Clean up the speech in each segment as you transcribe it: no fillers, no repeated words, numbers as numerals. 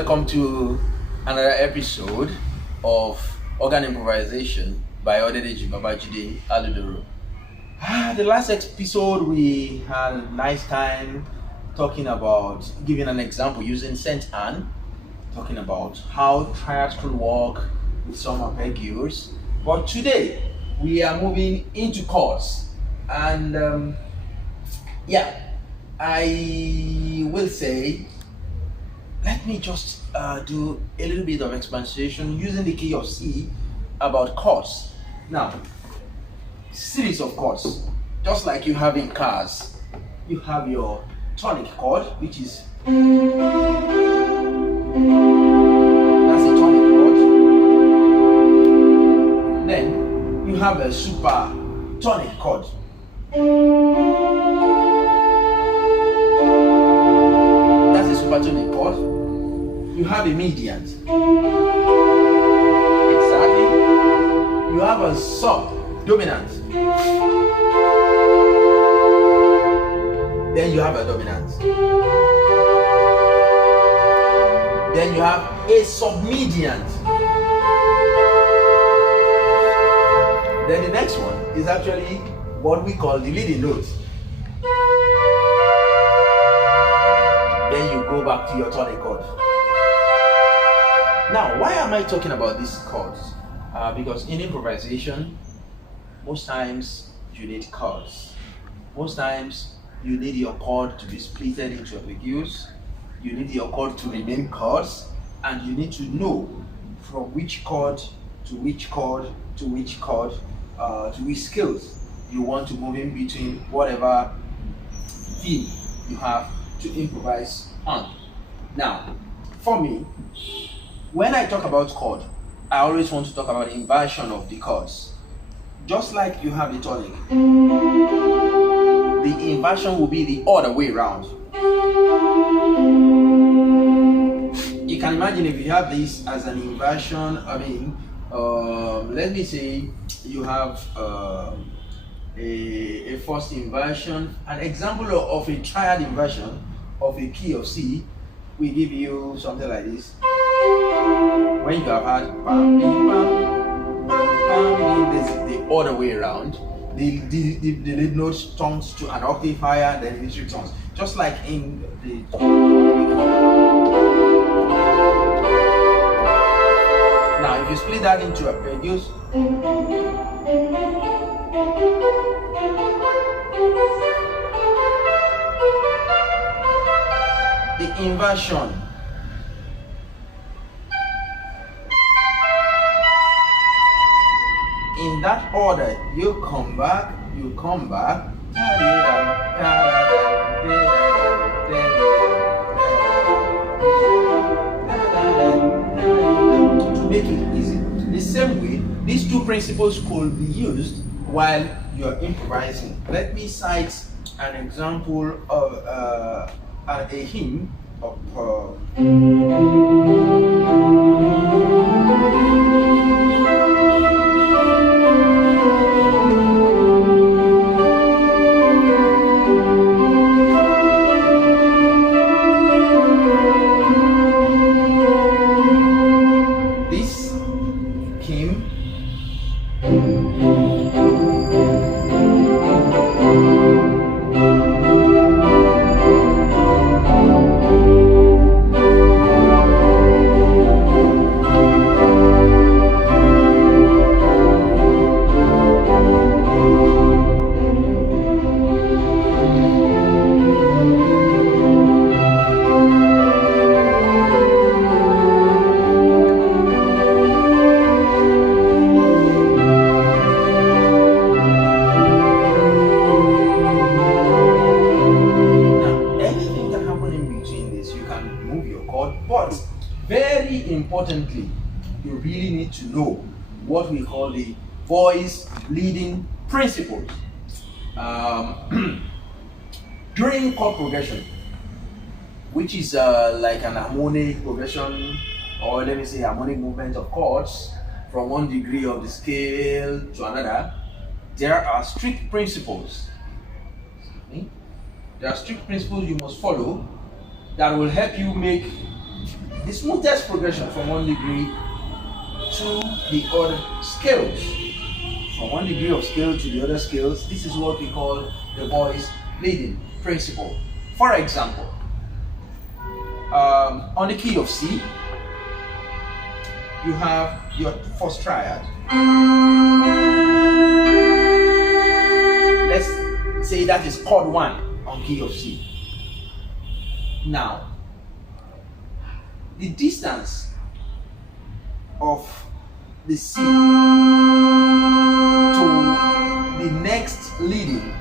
welcome to another episode of Organ Improvisation by Odedeji Babajide Aluduru. The last episode we had a nice time talking about giving an example using Saint Anne, talking about how triads could work with some arpeggios. But today we are moving into chords, and I will say, let me just do a little bit of expansion using the key of C about chords. Now, series of chords, just like you have in cars. You have your tonic chord, which is that's a tonic chord. Then you have a super tonic chord. That's a supertonic chord. You have a median. Exactly. You have a subdominant. Then you have a dominant. Then you have a submediant. Then the next one is actually what we call the leading note. Then you go back to your tonic chord. Now, why am I talking about these chords? Because in improvisation, most times you need chords. Most times you need your chord to be splitted into arpeggios. You need your chord to remain chords, and you need to know from which chord to which chord to which chord to which scales you want to move in between whatever theme you have to improvise on. Now, for me, when I talk about chord, I always want to talk about the inversion of the chords. Just like you have the tonic, the inversion will be the other way around. You can imagine if you have this as an inversion. Let me say you have a first inversion. An example of a triad inversion of a key of C, we give you something like this. When you have had bam, bam, bam, bam, this is the other way around. The lead note turns to an octave higher, then it returns. Just like in the now, if you split that into arpeggios, the inversion in that order, you come back, to make it easy. The same way, these two principles could be used while you're improvising. Let me cite an example of a hymn of importantly, you really need to know what we call the voice leading principles. During chord progression, which is like an harmonic progression, or let me say harmonic movement of chords from one degree of the scale to another, there are strict principles. There are strict principles you must follow that will help you make the smoothest progression from one degree to the other scales. From one degree of scale to the other scales, this is what we call the voice leading principle. For example, on the key of C, you have your first triad. Let's say that is chord 1 on key of C. Now, the distance of the C to the next leading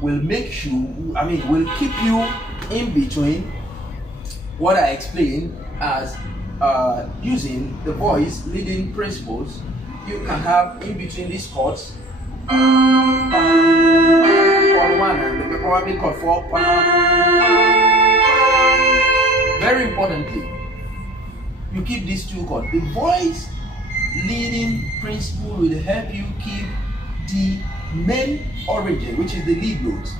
will will keep you in between what I explained as using the voice leading principles. You can have in between these chords chord 1 and probably chord 4. Very importantly, you keep these two chords. The voice leading principle will help you keep the main origin, which is the lead note.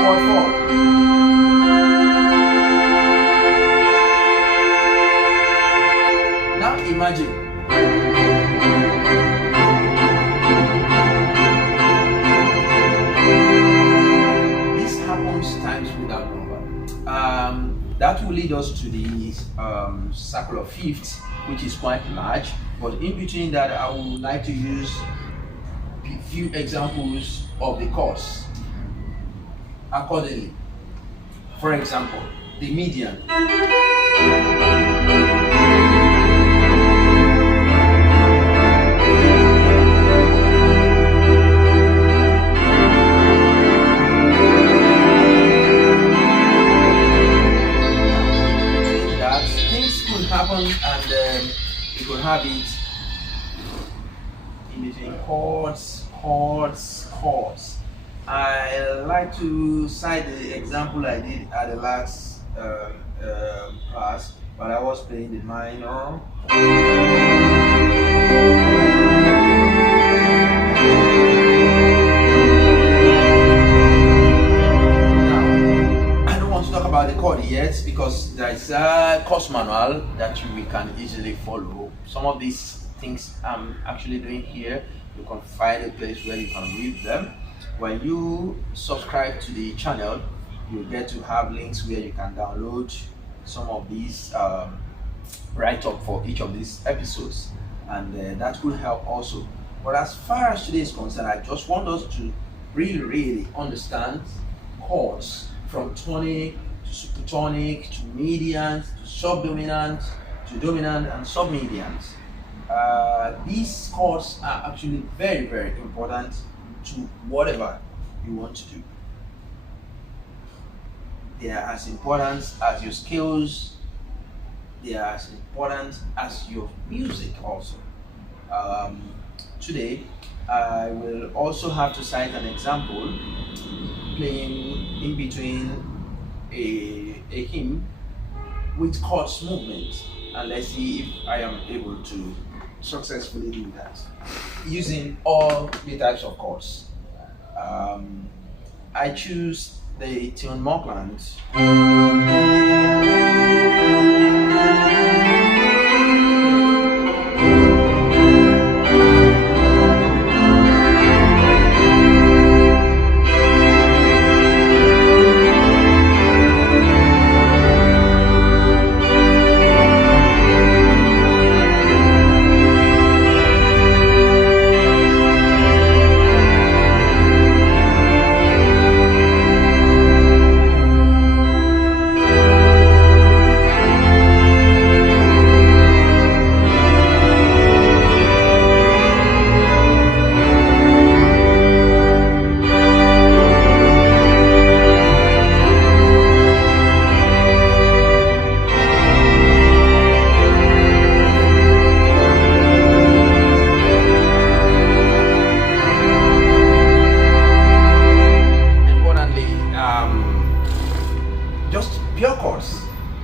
Chord 4. Now imagine this happens times without number. That will lead us to the circle of fifths, which is quite large. But in between that, I would like to use a few examples of the chords accordingly. For example, the median. Happen, and you could have it in between chords. I like to cite the example I did at the last class, but I was playing the minor. About the chord yet, because there is a course manual that we can easily follow. Some of these things I'm actually doing here, you can find a place where you can read them. When you subscribe to the channel, you get to have links where you can download some of these write-up for each of these episodes, and that will help also. But as far as today is concerned, I just want us to really understand chords from tonic to supertonic to medians to subdominant to dominant and submedians. These chords are actually very important to whatever you want to do. They are as important as your skills. They are as important as your music also. Today I will also have to cite an example playing in between a hymn with chords movement, and let's see if I am able to successfully do that using all the types of chords. I choose the tune Mockland.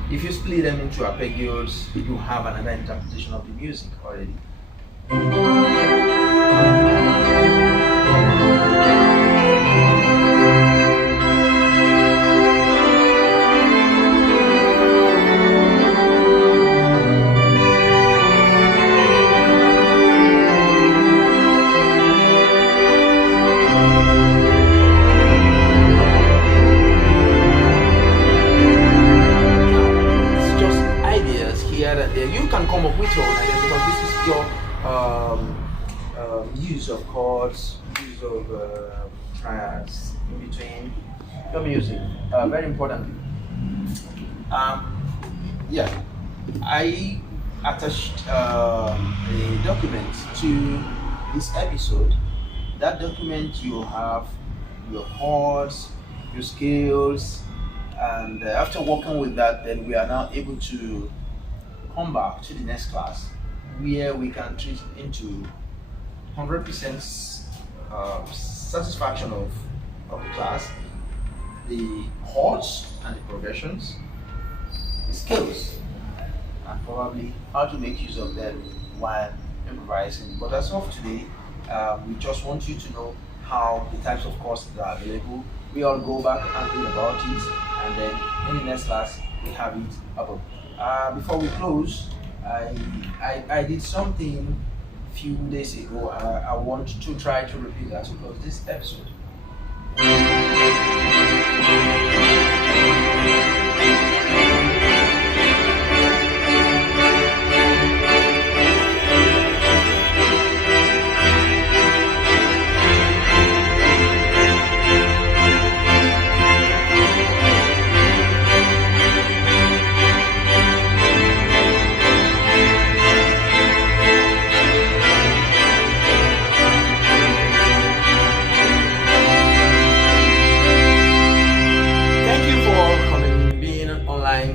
If you split them into arpeggios, you have another interpretation of the music already. come up with your own idea, because this is your use of chords, use of triads in between your music. Very important. Yeah, I attached a document to this episode. That document, you have your chords, your scales, and after working with that, then we are now able to come back to the next class where we can treat into 100% satisfaction of the class, the chords and the progressions, the scales, and probably how to make use of them while improvising. But as of today, we just want you to know how the types of chords that are available. We all go back and read about it, and then in the next class we have it above. Before we close, I did something a few days ago. I want to try to repeat that to close this episode.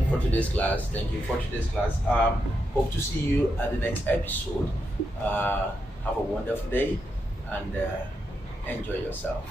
For today's class. Thank you for today's class. Hope to see you at the next episode. Have a wonderful day and enjoy yourself.